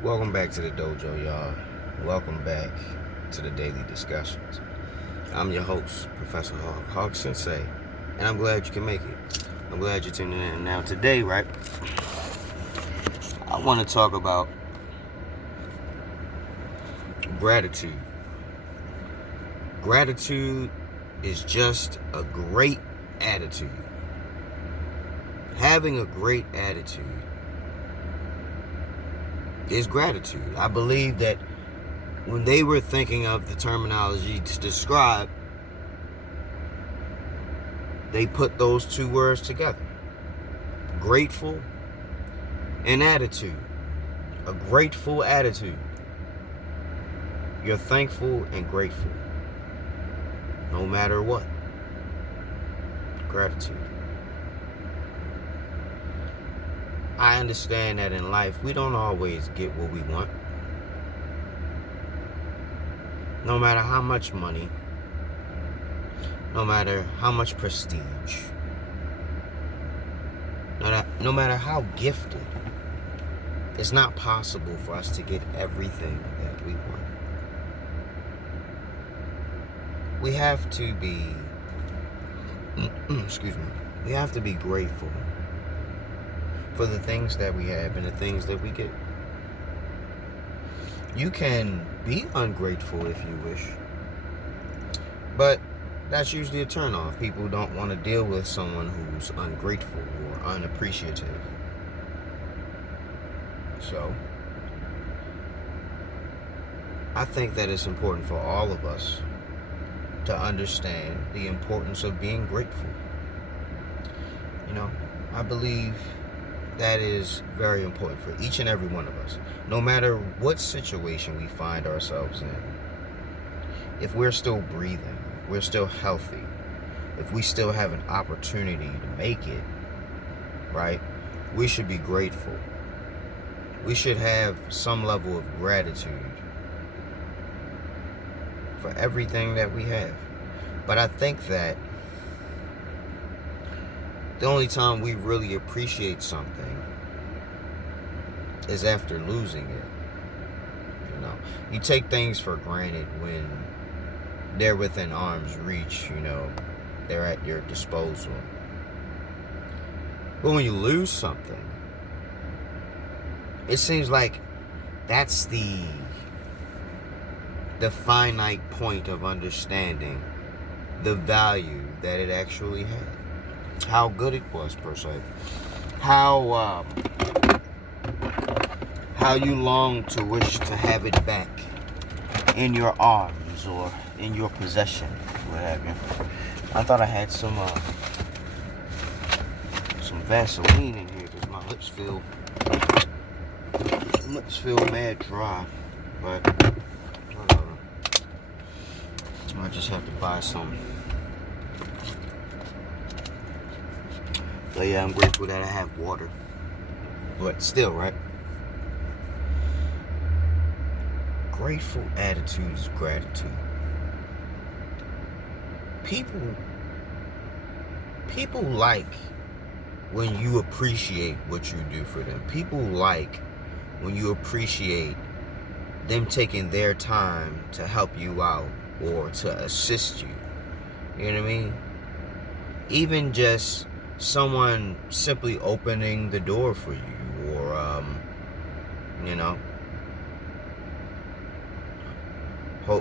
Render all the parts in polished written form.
Welcome back to the dojo, y'all. Welcome back to the daily discussions. I'm your host, Professor Hawk Sensei, and I'm glad you can make it. I'm glad you're tuning in. Now, today, right, I want to talk about gratitude. Gratitude is just a great attitude. Having a great attitude is gratitude. I believe that when they were thinking of the terminology to describe, they put those two words together. Grateful and attitude. A grateful attitude. You're thankful and grateful. No matter what. Gratitude. I understand that in life, we don't always get what we want. No matter how much money, no matter how much prestige, no matter how gifted, it's not possible for us to get everything that we want. We have to be, we have to be grateful for the things that we have and the things that we get. You can be ungrateful if you wish, but that's usually a turnoff. People don't want to deal with someone who's ungrateful or unappreciative. So, I think that it's important for all of us to understand the importance of being grateful. I believe that is very important for each and every one of us. No matter what situation we find ourselves in, if we're still breathing, if we're still healthy, if we still have an opportunity to make it, right, we should be grateful. We should have some level of gratitude for everything that we have. But I think that the only time we really appreciate something is after losing it. You take things for granted when they're within arm's reach, they're at your disposal. But when you lose something, it seems like that's the finite point of understanding the value that it actually had. How good it was, per se. How you long to wish to have it back in your arms or in your possession, what have you. I thought I had some Vaseline in here because my lips feel mad dry, but whatever. I just have to buy some. But yeah, I'm grateful that I have water. But still, right? Grateful attitude is gratitude. People like when you appreciate what you do for them. People like when you appreciate them taking their time to help you out or to assist you. You know what I mean? Even just someone simply opening the door for you, or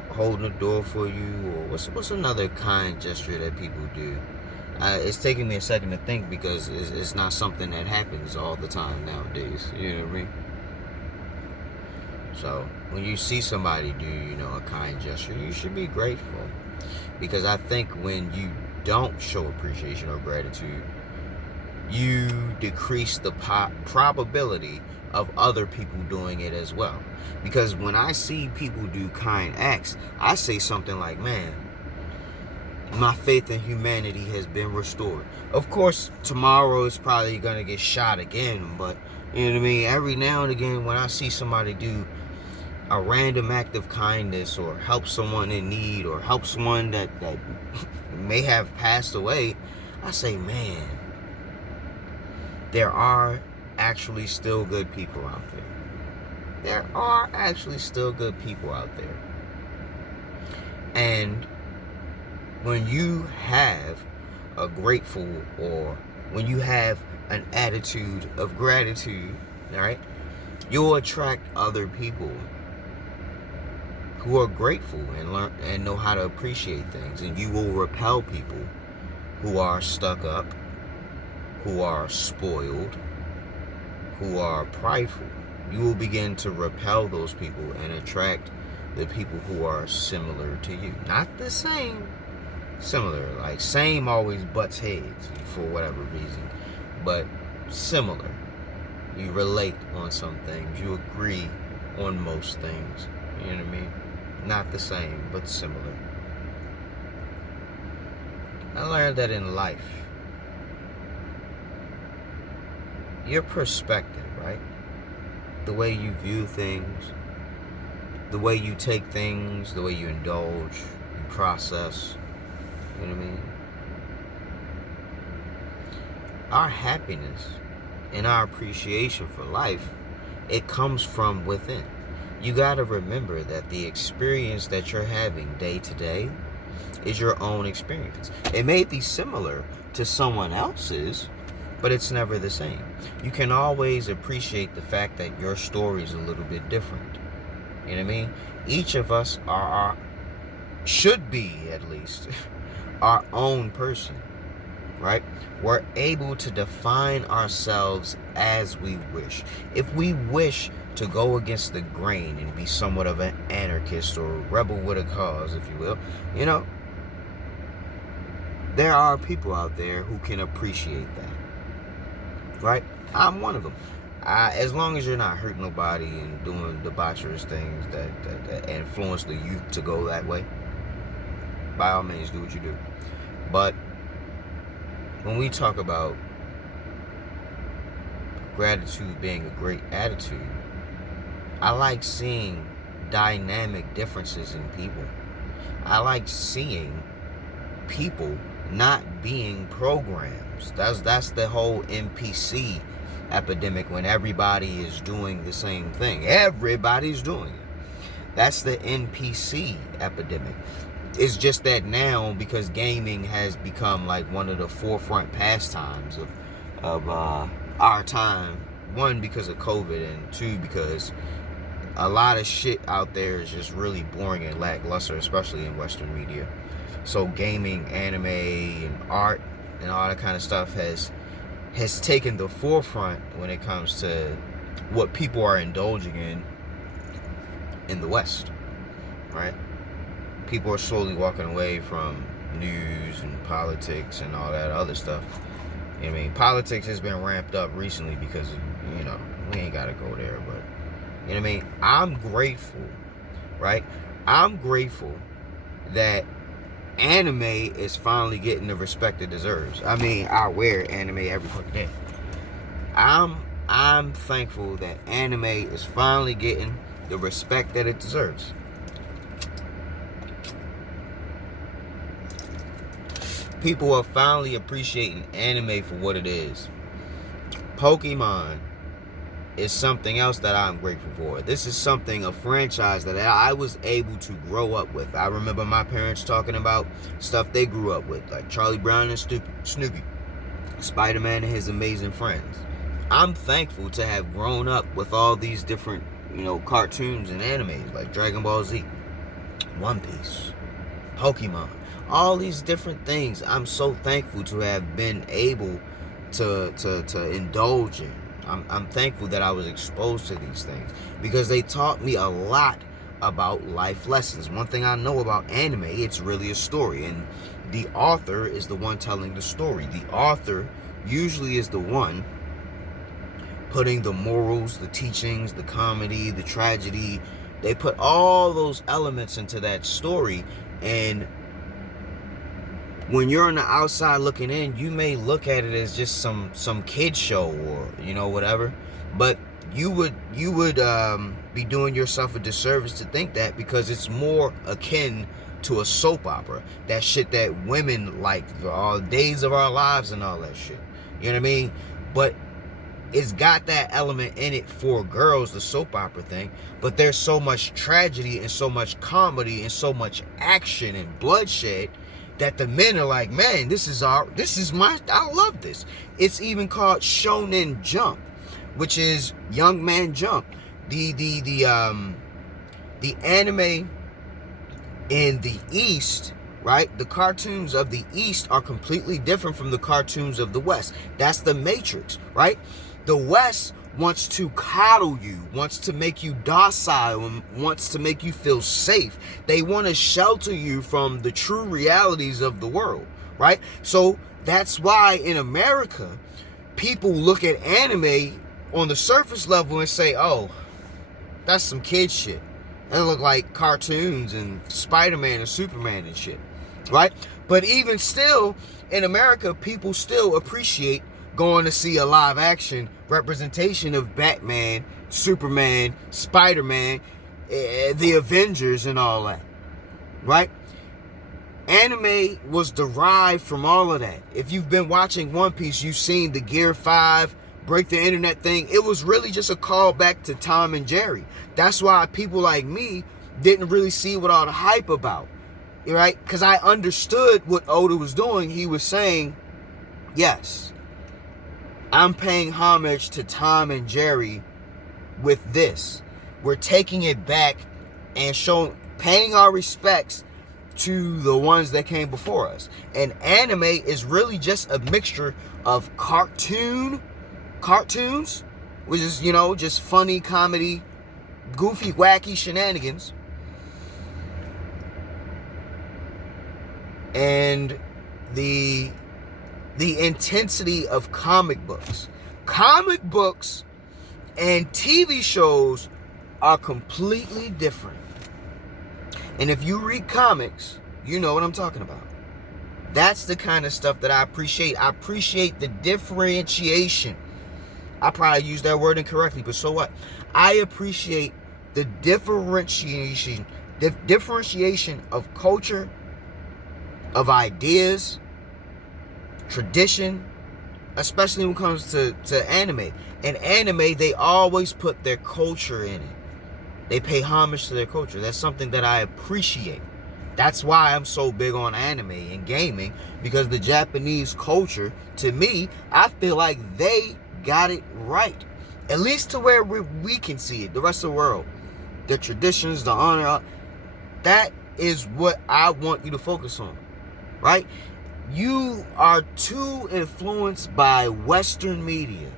holding the door for you, or what's another kind gesture that people do? It's taking me a second to think because it's not something that happens all the time nowadays. You know what I mean? So when you see somebody do, a kind gesture, you should be grateful, because I think when you don't show appreciation or gratitude, you decrease the probability of other people doing it as well. Because when I see people do kind acts, I say something like, man, my faith in humanity has been restored. Of course, tomorrow it's probably going to get shot again, but, you know what I mean? Every now and again, when I see somebody do a random act of kindness, or help someone in need, or help someone that may have passed away, I say, man, there are actually still good people out there. there are actually still good people out there. And when you have a grateful, or when you have an attitude of gratitude, all right, you'll attract other people who are grateful and learn and know how to appreciate things, and you will repel people who are stuck up, who are spoiled, who are prideful. You will begin to repel those people and attract the people who are similar to you. Not the same, similar. Like, same always butts heads for whatever reason, but similar. You relate on some things. You agree on most things. You know what I mean? Not the same, but similar. I learned that in life, your perspective, right? The way you view things, the way you take things, the way you indulge, you process, you know what I mean? Our happiness and our appreciation for life, it comes from within. You gotta remember that the experience that you're having day to day is your own experience. It may be similar to someone else's, but it's never the same. You can always appreciate the fact that your story is a little bit different. You know what I mean? Each of us should be, at least, our own person, right? We're able to define ourselves as we wish. If we wish to go against the grain and be somewhat of an anarchist or rebel with a cause, if you will, you know, there are people out there who can appreciate that, right? I'm one of them. As long as you're not hurting nobody and doing debaucherous things that influence the youth to go that way, by all means, do what you do. But when we talk about gratitude being a great attitude, I like seeing dynamic differences in people. I like seeing people not being programs. That's the whole NPC epidemic, when everybody is doing the same thing. Everybody's doing it. That's the NPC epidemic. It's just that now, because gaming has become like one of the forefront pastimes of our time, one, because of COVID, and two, because a lot of shit out there is just really boring and lackluster, especially in Western media. So gaming, anime, and art, and all that kind of stuff has taken the forefront when it comes to what people are indulging in the West, right? People are slowly walking away from news and politics and all that other stuff. I mean, politics has been ramped up recently because, you know, we ain't got to go there, but, you know what I mean? I'm grateful, right? I'm grateful that anime is finally getting the respect it deserves. I mean, I wear anime every fucking day. I'm thankful that anime is finally getting the respect that it deserves. People are finally appreciating anime for what it is. Pokemon is something else that I'm grateful for. This is a franchise that I was able to grow up with. I remember my parents talking about stuff they grew up with, like Charlie Brown and Snoopy, Spider-Man and his amazing friends. I'm thankful to have grown up with all these different, you know, cartoons and animes like Dragon Ball Z, One Piece, Pokemon, all these different things. I'm so thankful to have been able to indulge in. I'm thankful that I was exposed to these things because they taught me a lot about life lessons. One thing I know about anime, it's really a story, and the author is the one telling the story. The author usually is the one putting the morals, the teachings, the comedy, the tragedy. They put all those elements into that story, and when you're on the outside looking in, you may look at it as just some kid show or, you know, whatever. But you would be doing yourself a disservice to think that, because it's more akin to a soap opera. That shit that women like, all Days of Our Lives and all that shit. You know what I mean? But it's got that element in it for girls, the soap opera thing, but there's so much tragedy and so much comedy and so much action and bloodshed that the men are like, man, I love this. It's even called Shonen Jump, which is Young Man Jump. The anime in the East, right? The cartoons of the East are completely different from the cartoons of the West. That's the Matrix, right? The West wants to coddle you, wants to make you docile, and wants to make you feel safe. They want to shelter you from the true realities of the world, right? So that's why in America, people look at anime on the surface level and say, oh, that's some kid shit. That look like cartoons and Spider-Man and Superman and shit, right? But even still, in America, people still appreciate going to see a live action representation of Batman, Superman, Spider-Man, the Avengers and all that, right? Anime was derived from all of that. If you've been watching One Piece, you've seen the Gear 5 break the internet thing. It was really just a callback to Tom and Jerry. That's why people like me didn't really see what all the hype about, right? Because I understood what Oda was doing. He was saying, yes, I'm paying homage to Tom and Jerry with this. We're taking it back and paying our respects to the ones that came before us. And anime is really just a mixture of cartoons, which is, just funny comedy, goofy, wacky shenanigans, and the intensity of comic books. Comic books and TV shows are completely different. And if you read comics, you know what I'm talking about. That's the kind of stuff that I appreciate. I appreciate the differentiation. I probably used that word incorrectly, but so what? I appreciate the differentiation of culture, of ideas, tradition, especially when it comes to anime. In anime, they always put their culture in it. They pay homage to their culture. That's something that I appreciate. That's why I'm so big on anime and gaming, because the Japanese culture, to me, I feel like they got it right. At least to where we can see it, the rest of the world. The traditions, the honor, that is what I want you to focus on, right? You are too influenced by Western media.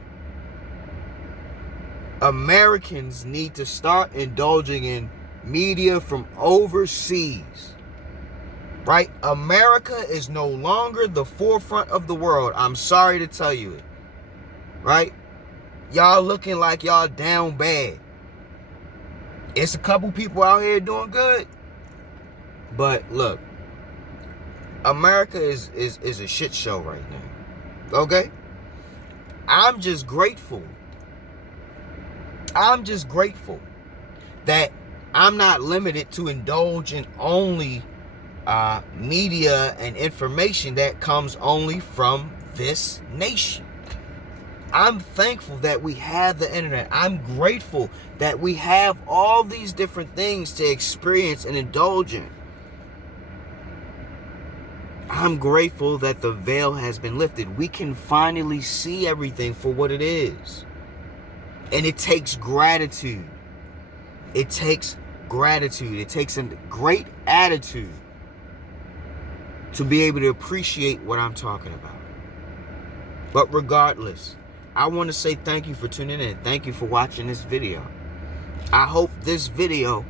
Americans need to start indulging in media from overseas, right? America is no longer the forefront of the world. I'm sorry to tell you it, right? Y'all looking like y'all down bad. It's a couple people out here doing good, but look, America is a shit show right now. Okay? I'm just grateful that I'm not limited to indulge in only media and information that comes only from this nation. I'm thankful that we have the internet. I'm grateful that we have all these different things to experience and indulge in. I'm grateful that the veil has been lifted. We can finally see everything for what it is. And it takes gratitude. It takes gratitude. It takes a great attitude to be able to appreciate what I'm talking about. But regardless, I want to say thank you for tuning in. Thank you for watching this video. I hope this video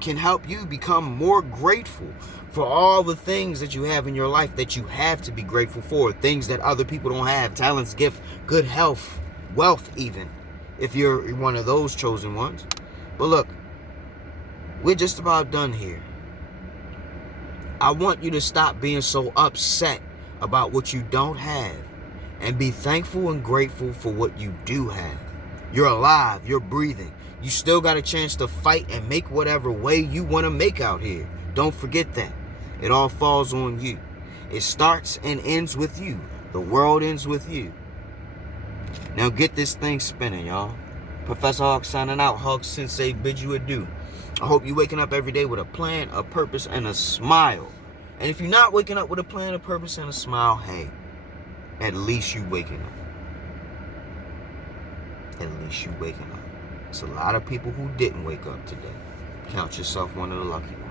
can help you become more grateful for all the things that you have in your life that you have to be grateful for. Things that other people don't have. Talents, gifts, good health, wealth even, if you're one of those chosen ones. But look, we're just about done here. I want you to stop being so upset about what you don't have and be thankful and grateful for what you do have. You're alive. You're breathing. You still got a chance to fight and make whatever way you want to make out here. Don't forget that. It all falls on you. It starts and ends with you. The world ends with you. Now get this thing spinning, y'all. Professor Hawk signing out. Hawk Sensei bid you adieu. I hope you're waking up every day with a plan, a purpose, and a smile. And if you're not waking up with a plan, a purpose, and a smile, hey, at least you waking up. At least you waking up. It's a lot of people who didn't wake up today. Count yourself one of the lucky ones.